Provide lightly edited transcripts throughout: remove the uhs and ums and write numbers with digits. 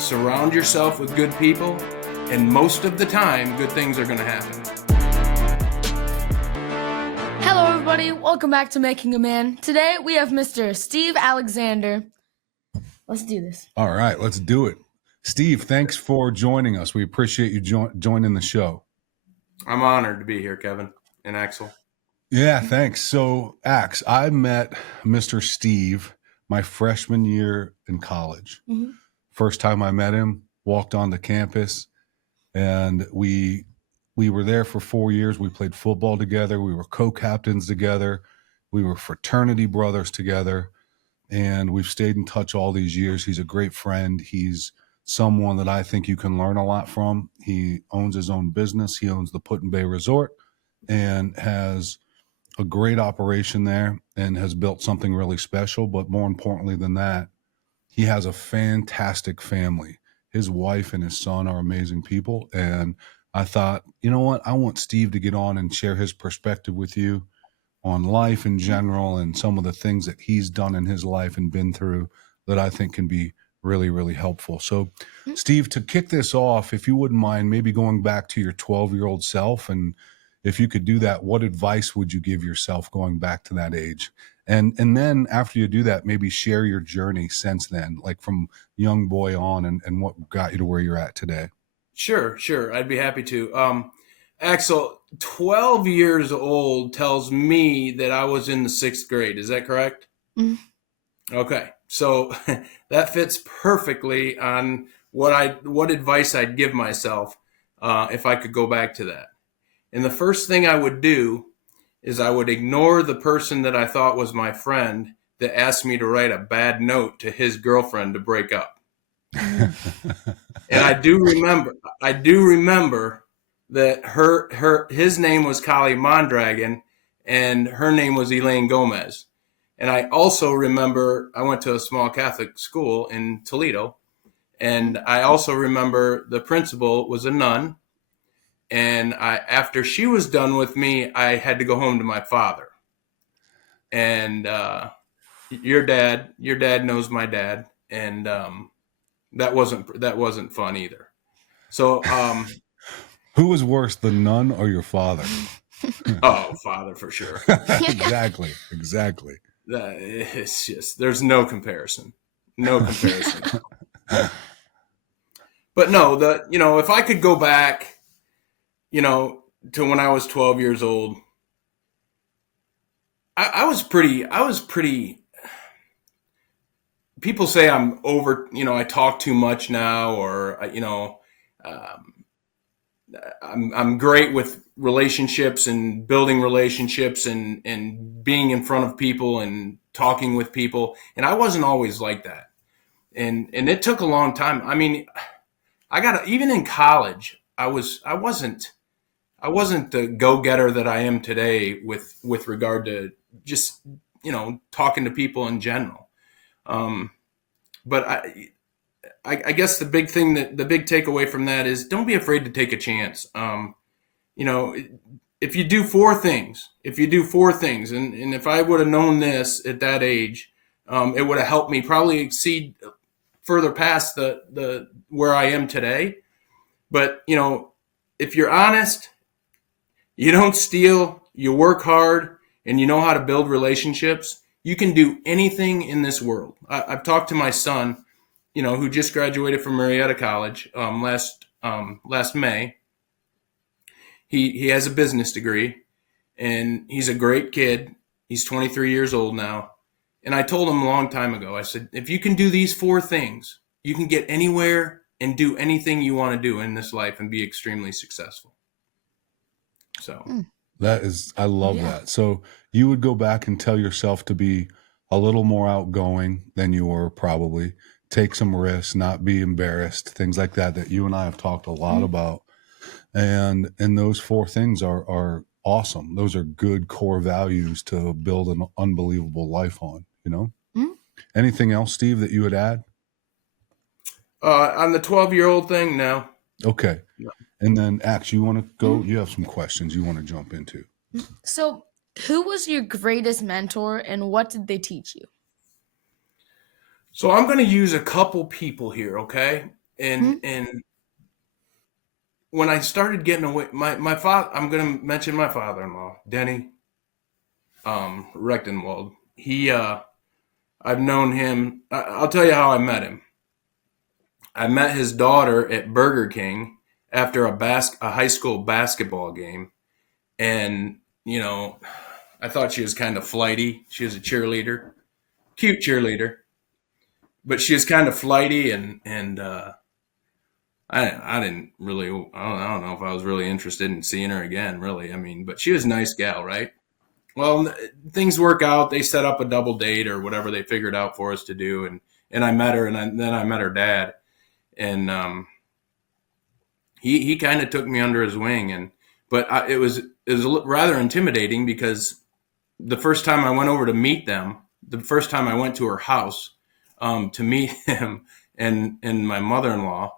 surround yourself with good people, and most of the time, good things are going to happen. Hello, everybody. Welcome back to Making a Man. Today, we have Mr. Steve Alexander. Let's do this. All right, let's do it. Steve, thanks for joining us. We appreciate you joining the show. I'm honored to be here, Kevin and Axel. Yeah, thanks. So, Ax, I met Mr. Steve my freshman year in college. Mm-hmm. First time I met him, walked onto campus, and we were there for 4 years. We played football together. We were co-captains together. We were fraternity brothers together, and we've stayed in touch all these years. He's a great friend. He's someone that I think you can learn a lot from. He owns his own business. He owns the Put-in-Bay Resort and has a great operation there and has built something really special. But more importantly than that, he has a fantastic family. His wife and his son are amazing people. And I thought, you know what? I want Steve to get on and share his perspective with you on life in general and some of the things that he's done in his life and been through that I think can be really, really helpful. So, Steve, to kick this off, if you wouldn't mind maybe going back to your 12-year-old self, and if you could do that, what advice would you give yourself going back to that age? And then after you do that, maybe share your journey since then, like from young boy on and what got you to where you're at today. Sure. I'd be happy to. Axel, 12 years old tells me that I was in the 6th grade. Is that correct? Mm-hmm. Okay. So that fits perfectly on what advice I'd give myself if I could go back to that. And the first thing I would do is I would ignore the person that I thought was my friend that asked me to write a bad note to his girlfriend to break up. And I do remember that his name was Kali Mondragon and her name was Elaine Gomez. And I also remember I went to a small Catholic school in Toledo, and I also remember the principal was a nun. And after she was done with me, I had to go home to my father. And your dad knows my dad, and that wasn't fun either. So who was worse, the nun or your father? Oh, father for sure. Exactly. It's just there's no comparison. But no, if I could go back, to when I was 12 years old, I was pretty, people say I'm over, I talk too much now, or, I'm great with relationships and building relationships and being in front of people and talking with people. And I wasn't always like that. And it took a long time. I mean, even in college, I wasn't the go-getter that I am today with regard to just, talking to people in general. But I guess the big takeaway from that is don't be afraid to take a chance. If you do four things, and if I would have known this at that age, it would have helped me probably exceed further past the where I am today. But, if you're honest, you don't steal, you work hard, and you know how to build relationships, you can do anything in this world. I've talked to my son, who just graduated from Marietta College last May. He has a business degree, and he's a great kid. He's 23 years old now. And I told him a long time ago, I said, if you can do these four things, you can get anywhere and do anything you want to do in this life and be extremely successful. So I love that. So you would go back and tell yourself to be a little more outgoing than you were, probably take some risks, not be embarrassed, things like that you and I have talked a lot about. And those four things are awesome. Those are good core values to build an unbelievable life on, Anything else, Steve, that you would add? On the 12-year-old thing, no. Okay. No. And then, Ax, you want to go? You have some questions you want to jump into. So, who was your greatest mentor and what did they teach you? So I'm going to use a couple people here, okay? And when I started getting away, my father, I'm going to mention my father-in-law, Denny, Rechtenwald. I've known him. I'll tell you how I met him. I met his daughter at Burger King after a high school basketball game. And, I thought she was kind of flighty. She was a cheerleader, cute cheerleader, but she was kind of flighty and I didn't really, I don't know if I was really interested in seeing her again, really. I mean, but she was a nice gal, right? Well, things work out. They set up a double date or whatever they figured out for us to do. And I met her then I met her dad. And, he kind of took me under his wing but it was rather intimidating because the first time I went over to meet them, the first time I went to her house to meet him and my mother-in-law,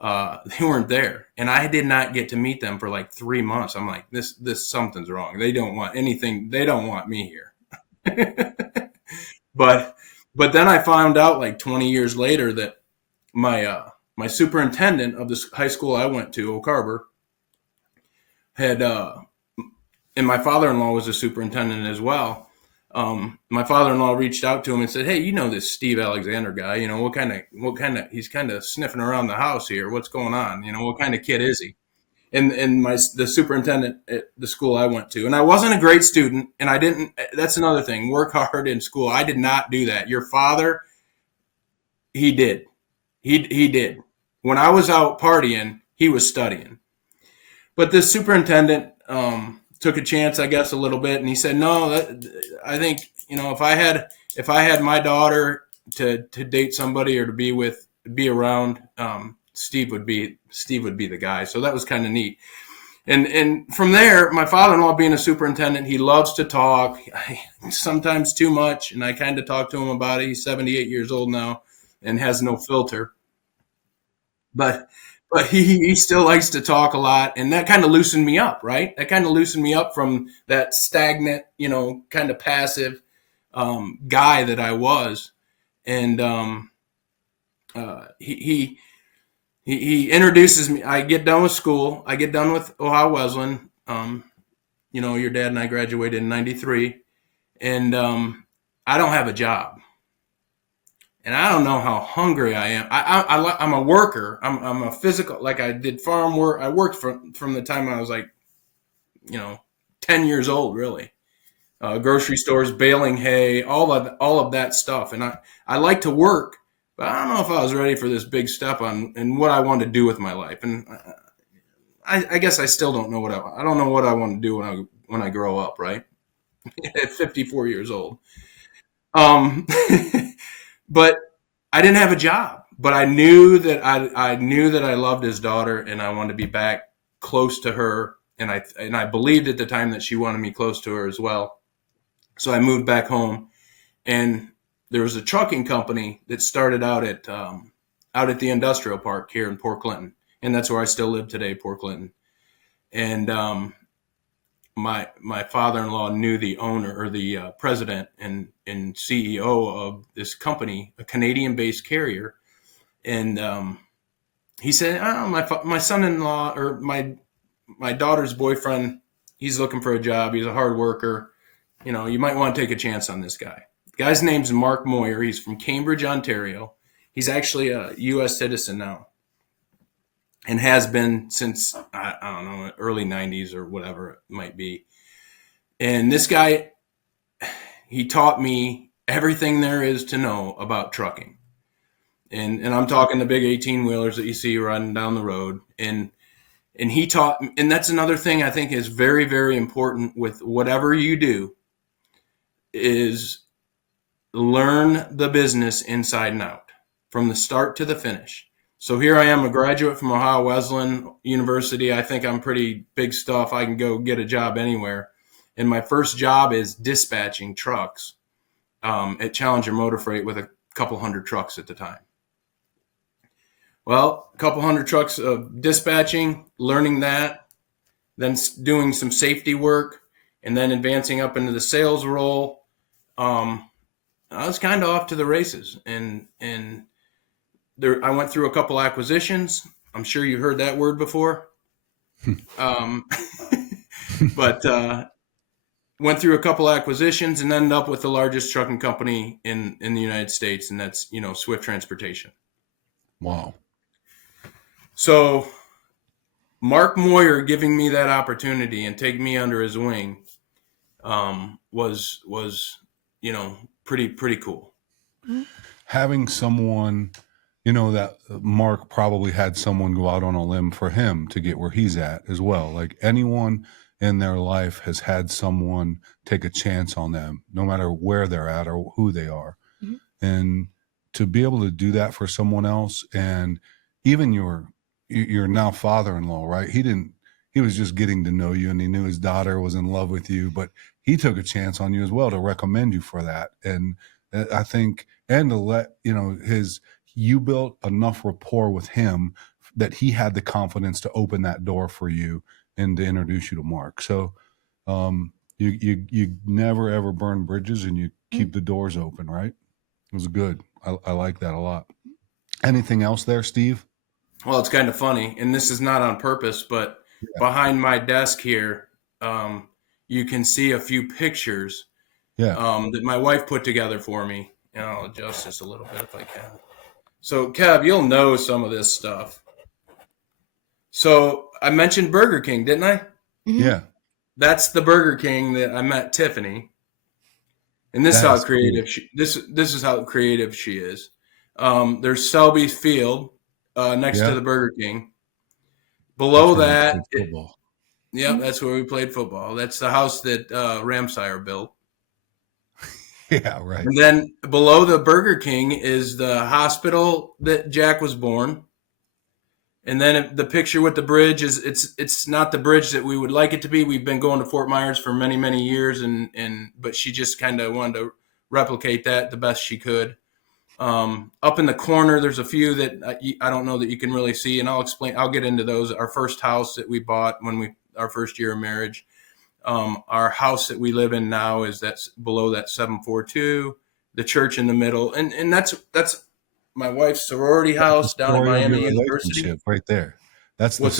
they weren't there, and I did not get to meet them for like 3 months. I'm like, this something's wrong. They don't want anything. They don't want me here. but but then I found out like 20 years later that my superintendent of this high school I went to, Oak Harbor, had and my father-in-law was a superintendent as well. My father-in-law reached out to him and said, "Hey, this Steve Alexander guy? He's kind of sniffing around the house here. What's going on? What kind of kid is he?" And the superintendent at the school I went to, and I wasn't a great student, and I didn't. That's another thing. Work hard in school. I did not do that. Your father, he did. He did. When I was out partying, he was studying. But the superintendent took a chance, I guess, a little bit, and he said, "No, I think if I had my daughter to date somebody or to be around, Steve would be the guy." So that was kind of neat. And from there, my father-in-law being a superintendent, he loves to talk, sometimes too much, and I kind of talk to him about it. He's 78 years old now and has no filter, but he still likes to talk a lot, and that kind of loosened me up, right? That kind of loosened me up from that stagnant, kind of passive guy that I was. And he introduces me. I get done with school. I get done with Ohio Wesleyan. Your dad and I graduated in '93, and I don't have a job. And I don't know how hungry I am. I'm a worker. I'm a physical, like I did farm work. I worked from the time I was like, 10 years old, really. Grocery stores, baling hay, all of that stuff. And I like to work, but I don't know if I was ready for this big step and what I want to do with my life. And I guess I still don't know I don't know what I want to do when I grow up, right? At 54 years old. Um, but I didn't have a job, but I knew that I loved his daughter and I wanted to be back close to her. And I believed at the time that she wanted me close to her as well. So I moved back home, and there was a trucking company that started out at the industrial park here in Port Clinton. And that's where I still live today, Port Clinton. And, my father-in-law knew the owner or the president and CEO of this company, a Canadian-based carrier, and he said, "Oh, my son-in-law or my daughter's boyfriend, he's looking for a job. He's a hard worker. You might want to take a chance on this guy." The guy's name's Mark Moyer. He's from Cambridge, Ontario. He's actually a U.S. citizen now, and has been since, I don't know, early 90s or whatever it might be. And this guy, he taught me everything there is to know about trucking. And I'm talking the big 18-wheelers that you see riding down the road. And he taught, and that's another thing I think is very, very important with whatever you do, is learn the business inside and out from the start to the finish. So here I am, a graduate from Ohio Wesleyan University. I think I'm pretty big stuff. I can go get a job anywhere. And my first job is dispatching trucks at Challenger Motor Freight with a couple hundred trucks at the time. Well, a couple hundred trucks of dispatching, learning that, then doing some safety work, and then advancing up into the sales role. I was kind of off to the races, and I went through a couple acquisitions. I'm sure you heard that word before. Um, but went through a couple acquisitions and ended up with the largest trucking company in the United States, and that's Swift Transportation. Wow. So Mark Moyer giving me that opportunity and taking me under his wing was pretty cool. Having someone, that Mark probably had someone go out on a limb for him to get where he's at as well. Like anyone in their life has had someone take a chance on them, no matter where they're at or who they are. Mm-hmm. And to be able to do that for someone else, and even your now father-in-law, right? He was just getting to know you, and he knew his daughter was in love with you, but he took a chance on you as well to recommend you for that. And I think, and to let, you built enough rapport with him that he had the confidence to open that door for you and to introduce you to Mark. So you never ever burn bridges, and you keep the doors open, right? It was good. I like that a lot. Anything else there, Steve? Well, it's kind of funny, and this is not on purpose, but behind my desk here, you can see a few pictures that my wife put together for me. And I'll adjust this a little bit if I can. So, Kev, you'll know some of this stuff. So I mentioned Burger King, didn't I? Mm-hmm. Yeah. That's the Burger King that I met Tiffany. And this is how creative cool. This is how creative she is. There's Selby Field next to the Burger King. Below that, that's where we played football. That's the house that Ramsire built. Yeah, right. And then below the Burger King is the hospital that Jack was born. And then the picture with the bridge is it's not the bridge that we would like it to be. We've been going to Fort Myers for many, many years, but she just kind of wanted to replicate that the best she could. Up in the corner, there's a few that I don't know that you can really see, and I'll get into those. Our first house that we bought our first year of marriage. Our house that we live in now that's below that 742, the church in the middle. And that's my wife's sorority house down at Miami University. Right there. That's the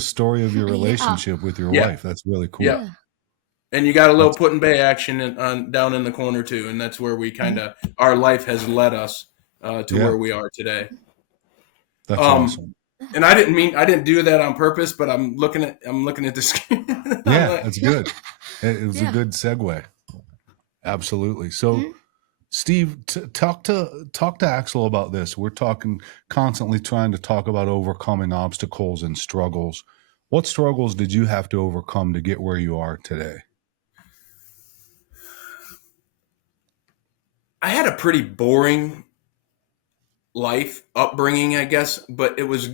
story of your relationship with your wife. That's really cool. Yeah. And you got a little Put in Bay action down in the corner too. And that's where we our life has led us to where we are today. That's awesome. And I didn't do that on purpose, but I'm looking at the screen. Yeah, that's good. It was a good segue. Absolutely. So, Steve, talk to Axel about this. We're constantly trying to talk about overcoming obstacles and struggles. What struggles did you have to overcome to get where you are today? I had a pretty boring upbringing, I guess, but it was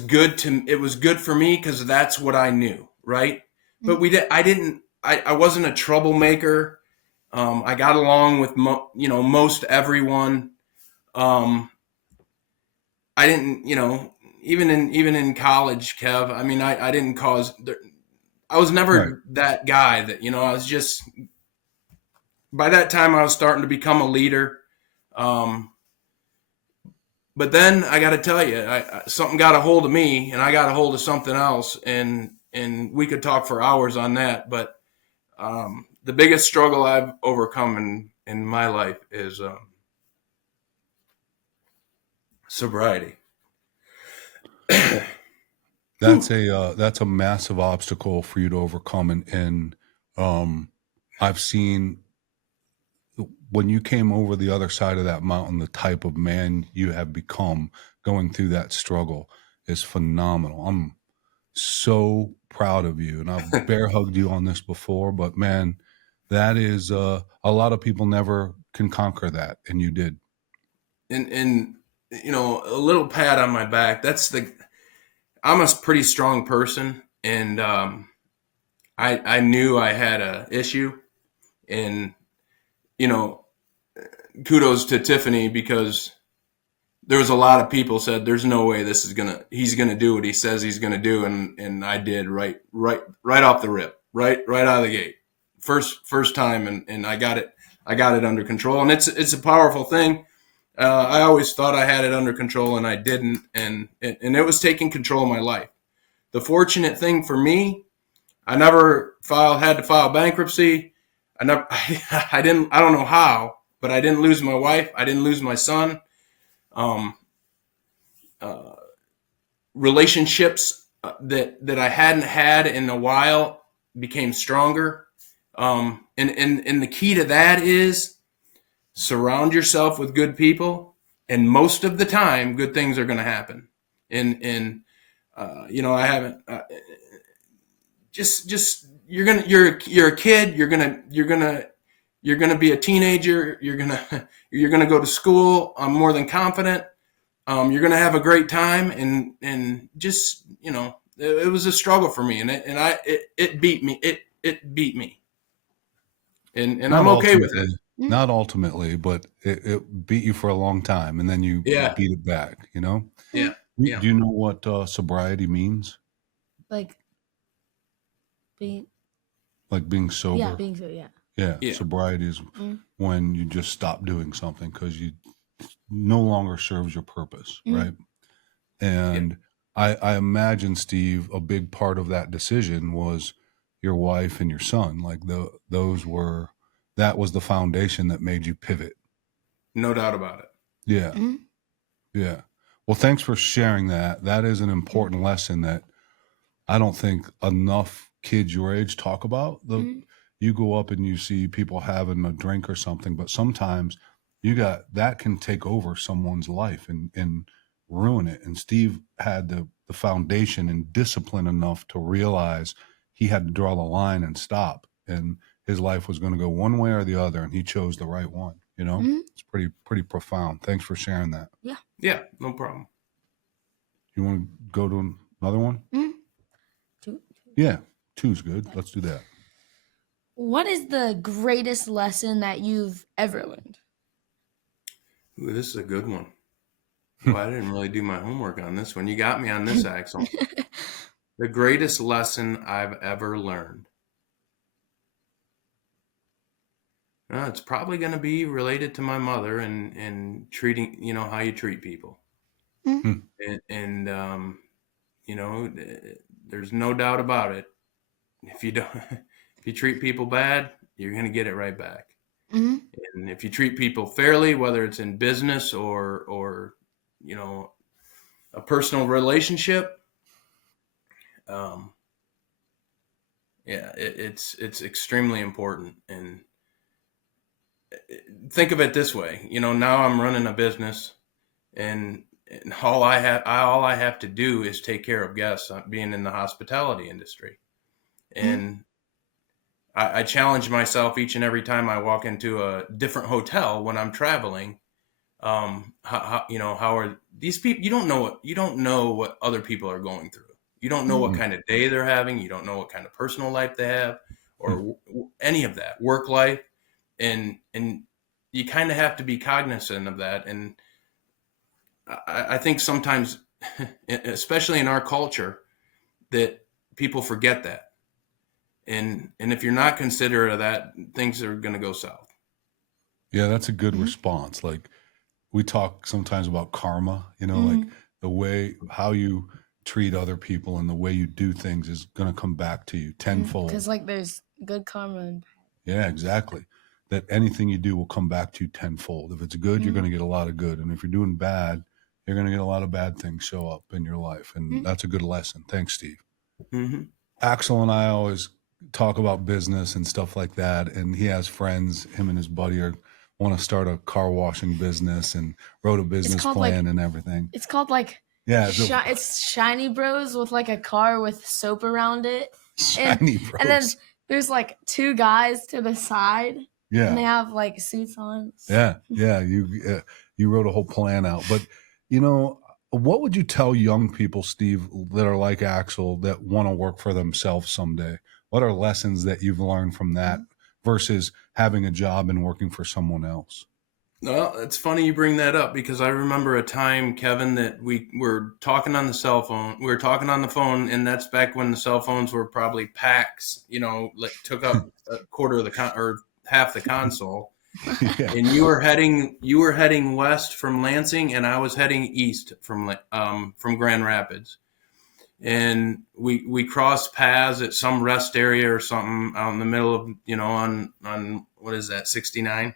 good for me because that's what I knew, right? But I wasn't a troublemaker. I got along with most everyone. I didn't, even in college, Kev. I mean, I didn't cause. I was never that guy that I was just. By that time, I was starting to become a leader. But then I got to tell you, something got a hold of me, and I got a hold of something else, and we could talk for hours on that. But the biggest struggle I've overcome in my life is sobriety. That's a massive obstacle for you to overcome, and I've seen when you came over the other side of that mountain, the type of man you have become going through that struggle is phenomenal. I'm so proud of you, and I've bear hugged you on this before, but man, that is a lot of people never can conquer that, and you did. And a little pat on my back. I'm a pretty strong person, and I knew I had a issue, and kudos to Tiffany, because there was a lot of people said there's no way he's gonna do what he says he's gonna do, and I did right off the rip, right out of the gate, first time, and I got it under control, and it's a powerful thing. I always thought I had it under control, and I didn't, and it was taking control of my life. The fortunate thing for me, I never had to file bankruptcy. I never, I didn't, I don't know how, but I didn't lose my wife. I didn't lose my son. Um, uh, Relationships that I hadn't had in a while became stronger. And the key to that is surround yourself with good people, and most of the time, good things are going to happen. And I haven't just you're a kid. You're gonna be a teenager. You're gonna go to school. I'm more than confident. You're gonna have a great time, and just it was a struggle for me, and it beat me. It beat me, and Not I'm okay with ultimately, it. not ultimately, but it beat you for a long time, and then you Yeah, beat it back. You know. yeah, yeah. Do you know what sobriety means? Like being, Like being sober. being so, yeah. Yeah, Yeah. sobriety is when you just stop doing something because you no longer serves your purpose, right? Yeah. And I imagine, Steve, a big part of that decision was your wife and your son. Like that was the foundation that made you pivot. No doubt about it. Yeah, yeah. Well, thanks for sharing that. That is an important lesson that I don't think enough kids your age talk about. You go up and you see people having a drink or something, but sometimes that can take over someone's life and ruin it. And Steve had the foundation and discipline enough to realize he had to draw the line and stop. And his life was going to go one way or the other, and he chose the right one. It's pretty profound. Thanks for sharing that. Yeah, no problem. You want to go to another one? Yeah, two's good. Let's do that. What is the greatest lesson that you've ever learned? Ooh, this is a good one. Well, I didn't really do my homework on this one. You got me on this, Axel. The greatest lesson I've ever learned. It's probably going to be related to my mother and treating, how you treat people. Hmm. And there's no doubt about it. If you don't, if you treat people bad, you're going to get it right back. And if you treat people fairly, whether it's in business or a personal relationship, it's extremely important. And think of it this way, now I'm running a business, and all I have to do is take care of guests, being in the hospitality industry. And I challenge myself each and every time I walk into a different hotel when I'm traveling. How are these people? You don't know what other people are going through. You don't know what kind of day they're having. You don't know what kind of personal life they have, or any of that work life, and you kind of have to be cognizant of that. And I think sometimes, especially in our culture, that people forget that. And if you're not considerate of that, things are going to go south. Yeah, that's a good response. Like we talk sometimes about karma, like the way how you treat other people and the way you do things is going to come back to you tenfold. Because there's good karma and Yeah, exactly. That anything you do will come back to you tenfold. If it's good, you're going to get a lot of good. And if you're doing bad, you're going to get a lot of bad things show up in your life. And that's a good lesson. Thanks, Steve. Mm-hmm. Axel and I always talk about business and stuff like that. And he has friends, him and his buddy want to start a car washing business and wrote a business plan and everything. It's called it's Shiny Bros with a car with soap around it. Shiny Bros. And then there's two guys to the side. Yeah. And they have suits on. Yeah. Yeah. You wrote a whole plan out. But, what would you tell young people, Steve, that are like Axel that want to work for themselves someday? What are lessons that you've learned from that versus having a job and working for someone else? Well, it's funny you bring that up, because I remember a time, Kevin, that we were talking on the cell phone. We were talking on the phone, and that's back when the cell phones were probably packs, took up a quarter of or half the console. Yeah. and you were heading west from Lansing, and I was heading east from Grand Rapids. And we crossed paths at some rest area or something out in the middle of, on what is that, 69?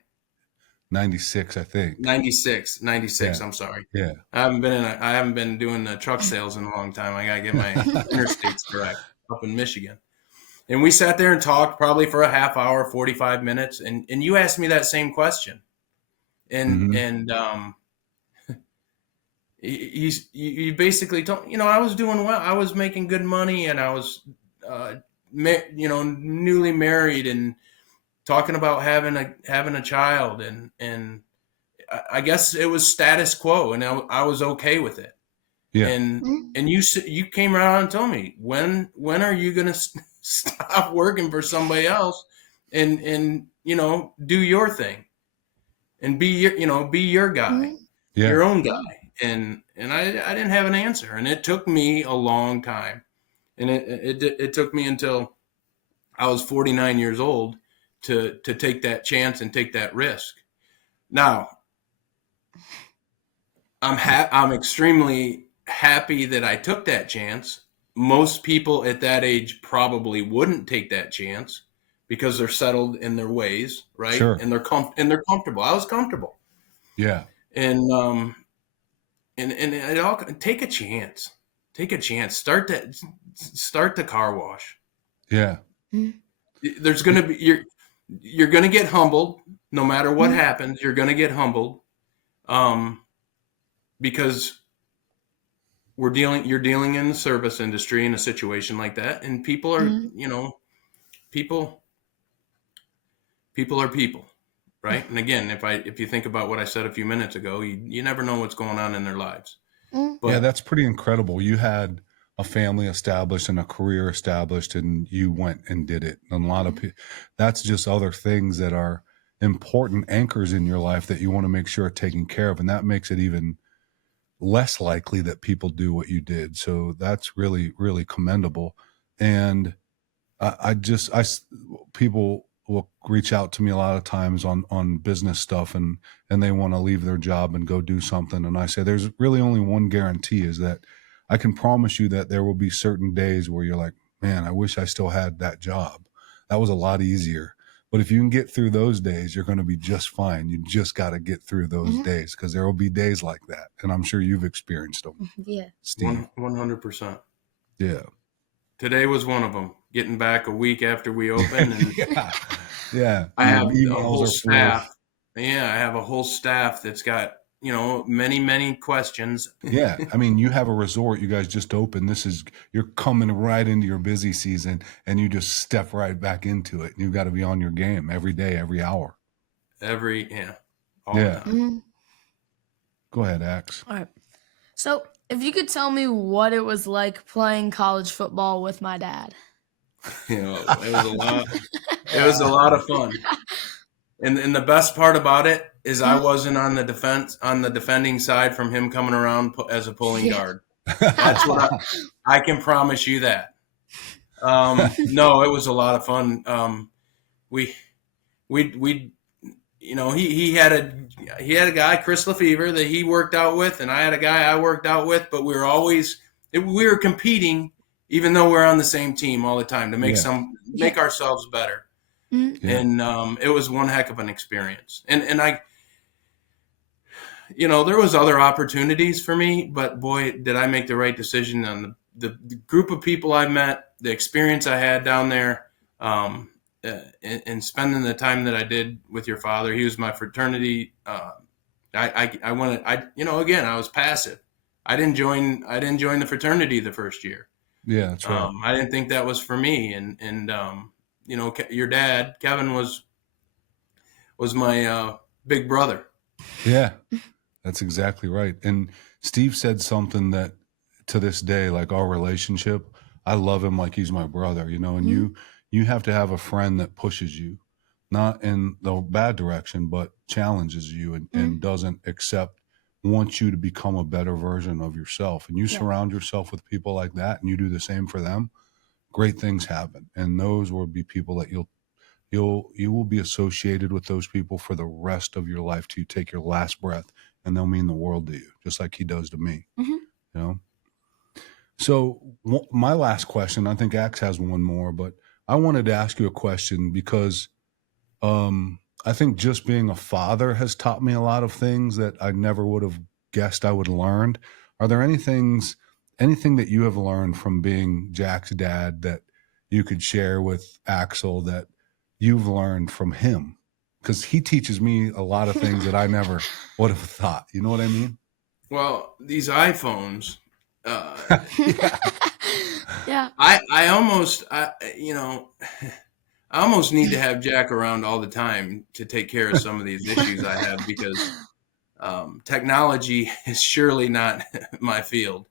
96, I think. 96. Yeah. I'm sorry. Yeah. I haven't been doing the truck sales in a long time. I got to get my interstates correct up in Michigan. And we sat there and talked probably for a half hour, 45 minutes. And you asked me that same question. Mhm. And you basically told, I was doing well. I was making good money, and I was, newly married and talking about having a child. And I guess it was status quo, and I was okay with it. Yeah. And you came right on and told me, when are you going to stop working for somebody else and do your thing and be your guy, Yeah. your own guy. And I didn't have an answer, and it took me a long time, and it took me until I was 49 years old to take that chance and take that risk. Now, I'm extremely happy that I took that chance. Most people at that age probably wouldn't take that chance because they're settled in their ways, right? Sure. And they're comfortable. I was comfortable. Yeah. And it all, take a chance. Take a chance. Start the car wash. Yeah. There's going to be you're going to get humbled no matter what happens. You're going to get humbled. Because you're dealing in the service industry in a situation like that, and people are, people are people, right? And again, if you think about what I said a few minutes ago, you never know what's going on in their lives. But Yeah, that's pretty incredible. You had a family established and a career established, and you went and did it. And a lot of people, that's just other things that are important anchors in your life that you want to make sure are taken care of. And that makes it even less likely that people do what you did. So that's really, really commendable. And people will reach out to me a lot of times on business stuff, and they want to leave their job and go do something. And I say, there's really only one guarantee, is that I can promise you that there will be certain days where you're like, man, I wish I still had that job. That was a lot easier. But if you can get through those days, you're going to be just fine. You just got to get through those days, because there will be days like that. And I'm sure you've experienced them. Yeah. Steve. 100%. Yeah. Today was one of them. Getting back a week after we opened, and Yeah. I have a Emails whole are full. staff. Yeah, I have a whole staff that's got many questions. Yeah. I mean, you have a resort. You guys just opened. You're coming right into your busy season, and you just step right back into it. You've got to be on your game every day, every hour. All Yeah. the time. Go ahead, Axe. All right. So, if you could tell me what it was like playing college football with my dad. It was a lot. It was a lot of fun. And the best part about it is I wasn't on the defending side from him coming around as a pulling guard. That's what I can promise you that. No, it was a lot of fun. We he had a guy, Chris Lefevre, that he worked out with, and I had a guy I worked out with, but we were competing, even though we're on the same team all the time, to make ourselves better. And it was one heck of an experience. And I, there was other opportunities for me, but boy, did I make the right decision on the group of people I met, the experience I had down there, and spending the time that I did with your father. He was my fraternity. I was passive. I didn't join the fraternity the first year. Yeah, that's right. I didn't think that was for me. And your dad, Kevin, was my big brother. Yeah, that's exactly right. And Steve said something that, to this day, like our relationship, I love him like he's my brother, and you have to have a friend that pushes you, not in the bad direction, but challenges you and doesn't wants you to become a better version of yourself. And you surround yourself with people like that, and you do the same for them, great things happen. And those will be people that you will be associated with those people for the rest of your life till you take your last breath, and they'll mean the world to you, just like he does to me. Mhm. You know. So my last question, I think Axe has one more, but I wanted to ask you a question because I think just being a father has taught me a lot of things that I never would have guessed I would learn. Are there anything that you have learned from being Jack's dad that you could share with Axel that you've learned from him? Because he teaches me a lot of things that I never would have thought. You know what I mean? Well, these iPhones, Yeah. Yeah. I almost, I almost need to have Jack around all the time to take care of some of these issues I have because technology is surely not my field.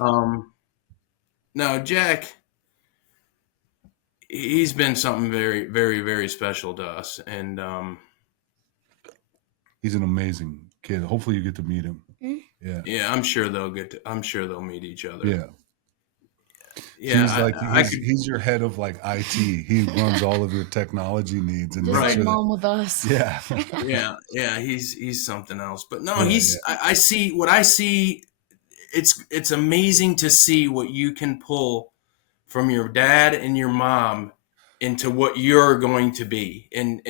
No, Jack, he's been something very, very, very special to us, and He's an amazing kid. Hopefully you get to meet him. Yeah. yeah, I'm sure I'm sure they'll meet each other. Yeah. Yeah, He's like I could. he's your head of like IT. He runs all of your technology needs and Just makes like sure that, mom with us. yeah. Yeah, he's something else. But no, Yeah, I see what I see. It's amazing to see what you can pull from your dad and your mom into what you're going to be. And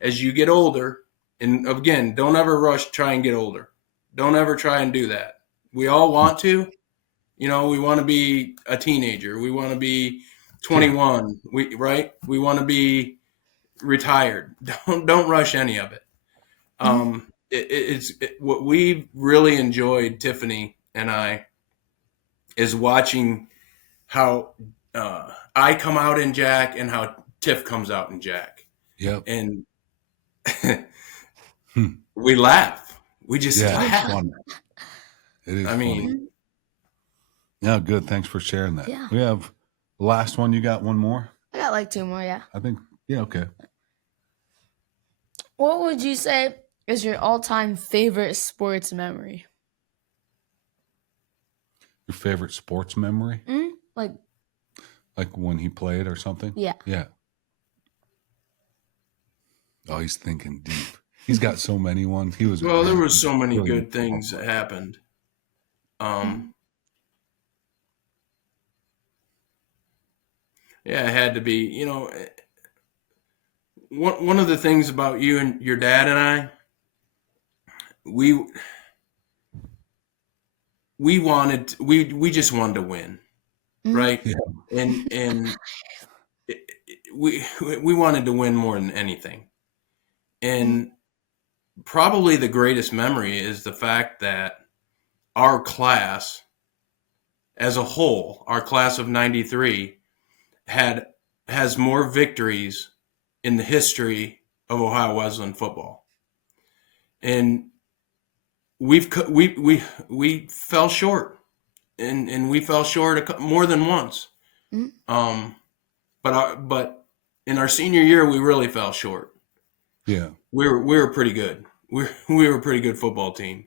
as you get older, and again, don't ever rush, try and get older. Don't ever try and do that. We all want to, we want to be a teenager. We want to be 21. We want to be retired. Don't rush any of it. It's what we really enjoyed, Tiffany and I, is watching how I come out in Jack and how Tiff comes out in Jack, Yep. and we laugh. We just Yeah, it's laugh. fun. It is I funny. mean, Yeah, good. Thanks for sharing that. Yeah. We have the last one. You got one more? I got like 2 more, yeah. I think, yeah, okay. What would you say is your all-time favorite sports memory? Your favorite sports memory? Like, Like when he played or something? yeah. Yeah. Oh, he's thinking deep. He's got so many ones. He was well, there was so many really good things that happened. Yeah, it had to be. One of the things about you and your dad and I, we we just wanted to win, right? Yeah. And we wanted to win more than anything. And probably the greatest memory is the fact that our class as a whole, our class of 93 has more victories in the history of Ohio Wesleyan football. And we fell short, and we fell short more than once. But in our senior year, we really fell short. Yeah. We were pretty good. We were a pretty good football team.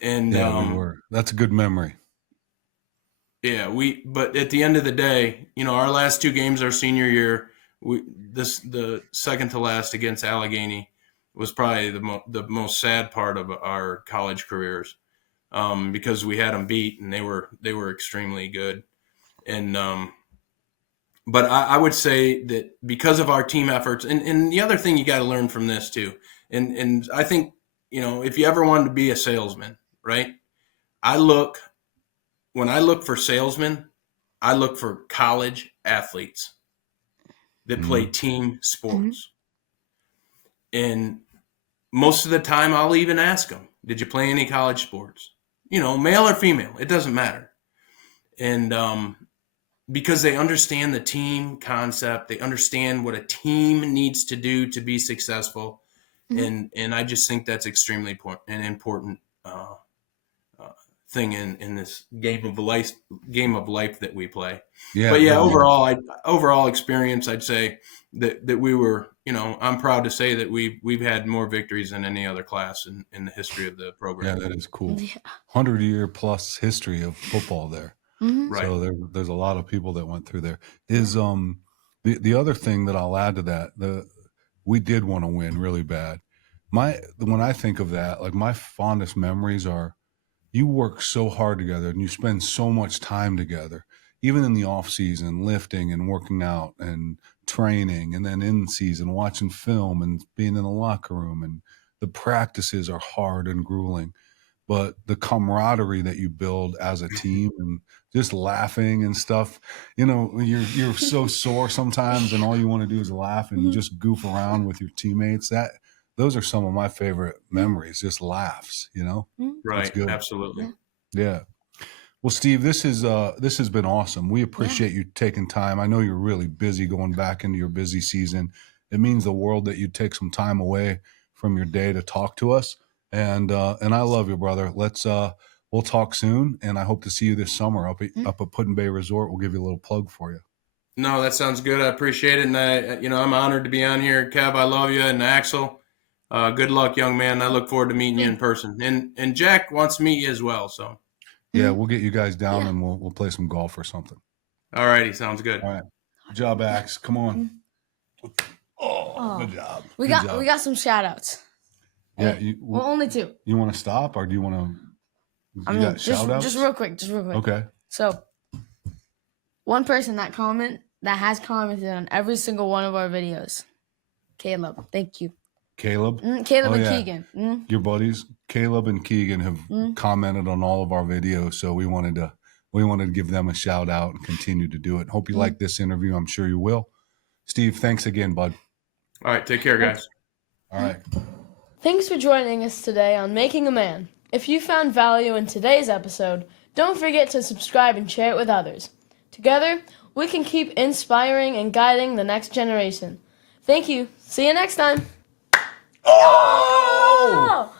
And Yeah, we were. That's a good memory. yeah, but at the end of the day, our last 2 games our senior year, the second to last against Allegheny was probably the most sad part of our college careers, because we had them beat and they were extremely good. And but I would say that because of our team efforts, and the other thing you got to learn from this too, and I think, if you ever wanted to be a salesman, right? When I look for salesmen, I look for college athletes that play team sports. And most of the time I'll even ask them, did you play any college sports? Male or female, it doesn't matter. And because they understand the team concept, they understand what a team needs to do to be successful. And I just think that's extremely important thing in this game of life that we play. Yeah. But yeah, really. overall experience, I'd say that we were, I'm proud to say that we've had more victories than any other class in the history of the program. Yeah, that is cool. Yeah. 100-year plus history of football there. Right. So there's a lot of people that went through there. The other thing that I'll add to that, we did want to win really bad. When I think of that, like my fondest memories are you work so hard together and you spend so much time together, even in the off season, lifting and working out and training, and then in season, watching film and being in the locker room. And the practices are hard and grueling, but the camaraderie that you build as a team and just laughing and stuff, you're so sore sometimes and all you want to do is laugh and just goof around with your teammates. Those are some of my favorite memories, just laughs, It's Right. good. Absolutely. Yeah. Well, Steve, this has been awesome. We appreciate you taking time. I know you're really busy going back into your busy season. It means the world that you take some time away from your day to talk to us. And I love you, brother. We'll talk soon, and I hope to see you this summer up at Put-in Bay Resort. We'll give you a little plug for you. No, that sounds good. I appreciate it, and I'm honored to be on here. Kev, I love you, and Axel, good luck, young man. I look forward to meeting you in person, and Jack wants to meet you as well. So, yeah, we'll get you guys down and we'll play some golf or something. all righty, sounds good. All right, good job, Axe. Come on. Oh, good job. We got some shout outs. Yeah, only 2. You want to stop or do you want to? Got shout outs? Just real quick. Okay. So, one person that has commented on every single one of our videos, Caleb. Thank you. Caleb? Caleb and Keegan. Your buddies, Caleb and Keegan, have commented on all of our videos, so we wanted to give them a shout out and continue to do it. Hope you like this interview. I'm sure you will. Steve, thanks again, bud. All right, take care, guys. All right. Thanks for joining us today on Making a Man. If you found value in today's episode, don't forget to subscribe and share it with others. Together, we can keep inspiring and guiding the next generation. Thank you. See you next time. Oh!